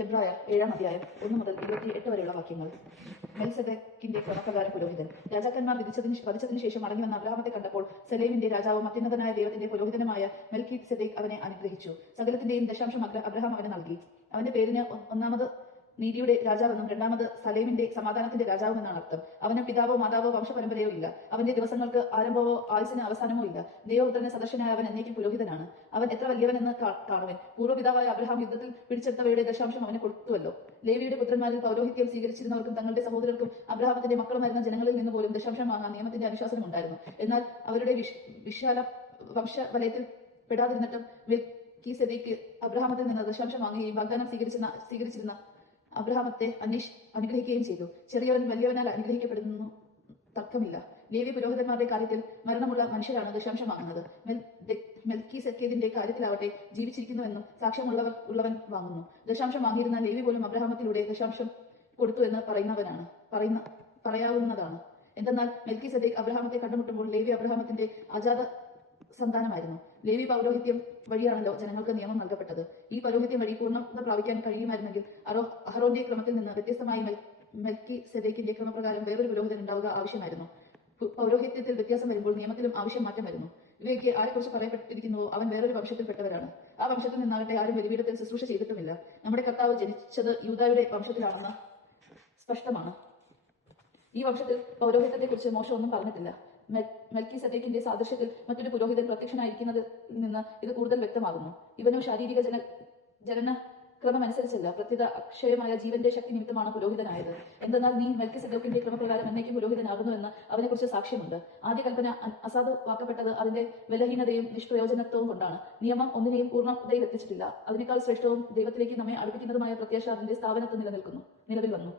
ഹെബ്രായ ഏഴാം അധ്യായം ഒന്ന് മുതൽ ഇരുപത്തി എട്ട് വരെയുള്ള വാക്യങ്ങൾ. മെൽസെദക്കിന്റെ ക്രമപ്രകാരം പുരോഹിതൻ. രാജാക്കന്മാർ വിധിച്ചതിന് വധിച്ചതിന് ശേഷം മടങ്ങി വന്ന അബ്രാഹത്തെ കണ്ടപ്പോൾ സെലേമിന്റെ രാജാവും അത്യുന്നതനായ ദൈവത്തിന്റെ പുരോഹിതനുമായ മെൽക്കി സെദേക്ക് അവനെ അനുഗ്രഹിച്ചു. സകലത്തിന്റെയും ദശാംശം അബ്ര- അബ്രഹാം അവന് നൽകി. അവന്റെ പേരിന് ഒന്നാമത് നീതിയുടെ രാജാവെന്നും രണ്ടാമത് സലേമിന്റെ സമാധാനത്തിന്റെ രാജാവെന്നാണ് അർത്ഥം. അവന് പിതാവോ മാതാവോ വംശപരമ്പരയോ ഇല്ല. അവന്റെ ദിവസങ്ങൾക്ക് ആരംഭമോ ആയുസിന് അവസാനമോ ഇല്ല. ദൈവപുത്രന് സദർശനായ അവൻ എന്നേക്കും പുരോഹിതനാണ്. അവൻ എത്ര വലിയവനെന്ന് കാണുവൻ. പൂർവപിതാവായ അബ്രഹാം യുദ്ധത്തിൽ പിടിച്ചെടുത്തവയുടെ ദശാംശം അവനെ കൊടുത്തുവല്ലോ. ലേവിയുടെ പുത്രന്മാരിൽ പൗരോഹിത്യം സ്വീകരിച്ചിരുന്നവർക്കും തങ്ങളുടെ സഹോദരർക്കും അബ്രഹാമത്തിന്റെ മക്കളുമായിരുന്ന ജനങ്ങളിൽ നിന്ന് പോലും ദശാംശം വാങ്ങാൻ നിയമത്തിന്റെ അനുശാസനം ഉണ്ടായിരുന്നു. എന്നാൽ അവരുടെ വിശാല വംശവലയത്തിൽ പെടാതിരുന്നിട്ടും ഈ സെദിക്ക് അബ്രഹാമത്തിൽ നിന്ന് ദശാംശം വാങ്ങുകയും വാഗ്ദാനം സ്വീകരിച്ചിരുന്ന അബ്രഹാമത്തെ അന്വേഷ് അനുഗ്രഹിക്കുകയും ചെയ്തു. ചെറിയവൻ വലിയവനാൽ അനുഗ്രഹിക്കപ്പെടുന്നു തർക്കമില്ല ലേവി പുരോഹിതന്മാരുടെ കാര്യത്തിൽ മരണമുള്ള മനുഷ്യരാണ് ദശാംശം വാങ്ങുന്നത് മെൽക്കി സെക്കേതിന്റെ കാര്യത്തിലാവട്ടെ ജീവിച്ചിരിക്കുന്നുവെന്നും സാക്ഷ്യമുള്ളവർ ഉള്ളവൻ വാങ്ങുന്നു. ദശാംശം വാങ്ങിയിരുന്ന ലേവി പോലും അബ്രഹാമത്തിലൂടെ ദശാംശം കൊടുത്തു എന്ന് പറയുന്നവനാണ്. പറയുന്ന പറയാവുന്നതാണ്. എന്തെന്നാൽ മെൽക്കി സദേക്ക് അബ്രഹാമത്തെ കണ്ടുമുട്ടുമ്പോൾ ലേവി അബ്രഹാമത്തിന്റെ അജാത സന്താനമായിരുന്നു. ലേവി പൗരോഹിത്യം വഴിയാണല്ലോ ജനങ്ങൾക്ക് നിയമം നൽകപ്പെട്ടത്. ഈ പൗരോഹിത്യം വഴി പൂർണത പ്രാപിക്കാൻ കഴിയുമായിരുന്നെങ്കിൽ അറോ അഹറോന്റെ ക്രമത്തിൽ നിന്ന് വ്യത്യസ്തമായി മെൽ- മെൽക്കി സെദേക്കിന്റെ ക്രമപ്രകാരം വേറൊരു പുരോഹിതൻ ഉണ്ടാവുക ആവശ്യമായിരുന്നു പൗരോഹിത്യത്തിൽ വ്യത്യാസം വരുമ്പോൾ നിയമത്തിലും ആവശ്യം മാറ്റം വരുന്നു. ഇവയ്ക്ക് ആരെക്കുറിച്ച് പറയപ്പെട്ടിരിക്കുന്നുവോ അവൻ വേറൊരു വംശത്തിൽപ്പെട്ടവരാണ്. ആ വംശത്തിൽ നിന്നാകട്ടെ ആരും ബലിപീഠത്തിൽ ശുശ്രൂഷ ചെയ്തിട്ടുമില്ല. നമ്മുടെ കർത്താവ് ജനിച്ചത് യൂതായുടെ വംശത്തിലാണെന്ന് സ്പഷ്ടമാണ്. ഈ വംശത്തിൽ പൗരോഹിത്യത്തെക്കുറിച്ച് മോശം ഒന്നും പറഞ്ഞിട്ടില്ല. മെൽക്കി സദേക്കിന്റെ സാദൃശ്യത്തിൽ മറ്റൊരു പുരോഹിതൻ പ്രത്യക്ഷനായിരിക്കുന്നത് നിന്ന് ഇത് കൂടുതൽ വ്യക്തമാകുന്നു. ഇവനു ശാരീരിക ജന ജനന ക്രമമനുസരിച്ചല്ല പ്രത്യേക അക്ഷയമായ ജീവന്റെ ശക്തി നിമിത്തമാണ് പുരോഹിതനായത്. എന്തെന്നാൽ നീ മെൽക്കി സദോക്കിന്റെ ക്രമപ്രകാരം എന്നേക്കും പുരോഹിതനാകുന്നുവെന്ന് അവനെക്കുറിച്ച് സാക്ഷ്യമുണ്ട്. ആദ്യ കൽപ്പന അസാധു അസാധുവാക്കപ്പെട്ടത് അതിന്റെ ബലഹീനതയും നിഷ്പ്രയോജനത്വവും കൊണ്ടാണ്. നിയമം ഒന്നിനെയും പൂർണതയിൽ എത്തിച്ചിട്ടില്ല അതിനേക്കാൾ ശ്രേഷ്ഠവും ദൈവത്തിലേക്ക് നമ്മെ അടുപ്പിക്കുന്നതുമായ പ്രത്യാശ അതിന്റെ സ്ഥാപനത്തിൽ നിലനിൽക്കുന്നു നിലവിൽ വന്നു.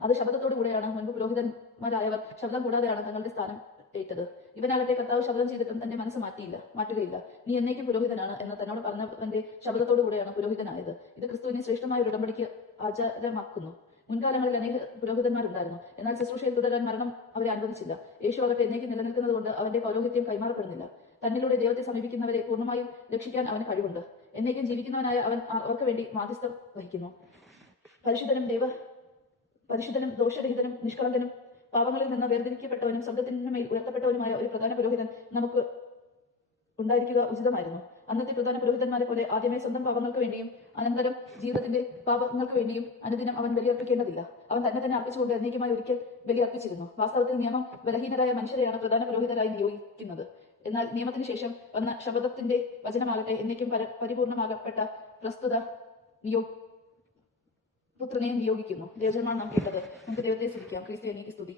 അത് ശബ്ദത്തോടു കൂടെയാണ് മുൻപ് പുരോഹിതന്മാരായവർ ശബ്ദം കൂടാതെയാണ് തങ്ങളുടെ സ്ഥാനം ഏറ്റത് ഇവനാകട്ടെ കർത്താവ് ശബ്ദം ചെയ്തിട്ടും തന്റെ മനസ്സ് മാറ്റിയില്ല മാറ്റുകയില്ല. നീ എന്നേക്കും പുരോഹിതനാണ് എന്ന് തന്നോട് പറഞ്ഞവന്റെ ശബ്ദത്തോടു കൂടെയാണ് പുരോഹിതനായത്. ഇത് ക്രിസ്തുവിനെ ശ്രേഷ്ഠമായ ഒരു ഉടമ്പടിക്ക് ആചാരമാക്കുന്നു മുൻകാലങ്ങളിൽ അനേക പുരോഹിതന്മാരുണ്ടായിരുന്നു. എന്നാൽ ശുശ്രൂഷയിൽ തുടരാൻ മരണം അവരെ അനുവദിച്ചില്ല. യേശു അവരുടെ എന്നേക്ക് നിലനിൽക്കുന്നത് കൊണ്ട് അവന്റെ പൗരോഹിത്യം കൈമാറപ്പെടുന്നില്ല. തന്നിലൂടെ ദൈവത്തെ സമീപിക്കുന്നവരെ പൂർണമായും രക്ഷിക്കാൻ അവന് കഴിവുണ്ട്. എന്നേക്കും ജീവിക്കുന്നവനായ അവൻ അവർക്ക് വേണ്ടി മാധ്യസ്ഥം വഹിക്കുന്നു. പരിശുദ്ധനും ദൈവ പരിശുദ്ധനും ദോഷരഹിതനും നിഷ്കളങ്കനും പാപങ്ങളിൽ നിന്ന് വേർതിരിക്കപ്പെട്ടവനും ശബ്ദത്തിന് മേൽ ഉയർത്തപ്പെട്ടവനുമായ ഒരു പ്രധാന പുരോഹിതൻ നമുക്ക് ഉണ്ടായിരിക്കുക ഉചിതമായിരുന്നു. അന്നത്തെ പ്രധാന പുരോഹിതന്മാരെ പോലെ ആദ്യമേ സ്വന്തം പാപങ്ങൾക്ക് വേണ്ടിയും അനന്തരം ജീവിതത്തിന്റെ പാപങ്ങൾക്ക് വേണ്ടിയും അനുദിനം അവൻ ബലിയർപ്പിക്കേണ്ടതില്ല. അവൻ തന്നെ തന്നെ അർപ്പിച്ചുകൊണ്ട് എന്നേക്കുമായി ഒരിക്കൽ ബലിയർപ്പിച്ചിരുന്നു. വാസ്തവത്തിൽ നിയമം ബലഹീനരായ മനുഷ്യരെയാണ് പ്രധാന പുരോഹിതരായി നിയോഗിക്കുന്നത്. എന്നാൽ നിയമത്തിന് ശേഷം വന്ന ശബദത്തിന്റെ വചനമാകട്ടെ എന്നേക്കും പര- പരിപൂർണമാകപ്പെട്ട പ്രസ്തുത നിയോ പുത്രനെയും വിയോഗിക്കുന്നു. ദൈവജനമാണ് നാം കേട്ടത്. നമുക്ക് ദൈവത്തെ സ്തുതിക്കാം. ക്രിസ്തു എനിക്ക് സ്തുതി.